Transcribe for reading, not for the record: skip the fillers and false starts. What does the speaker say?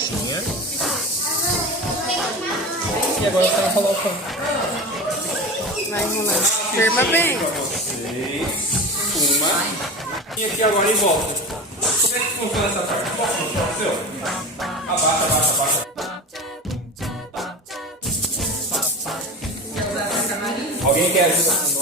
voltinha. E agora você vai enrolar o pão. Vai enrolando. Firma bem. Uma. E aqui agora em volta. Como é que funciona essa parte? Qual funciona? Seu? Abaixa, abaixa, abaixa. Alguém quer ajuda com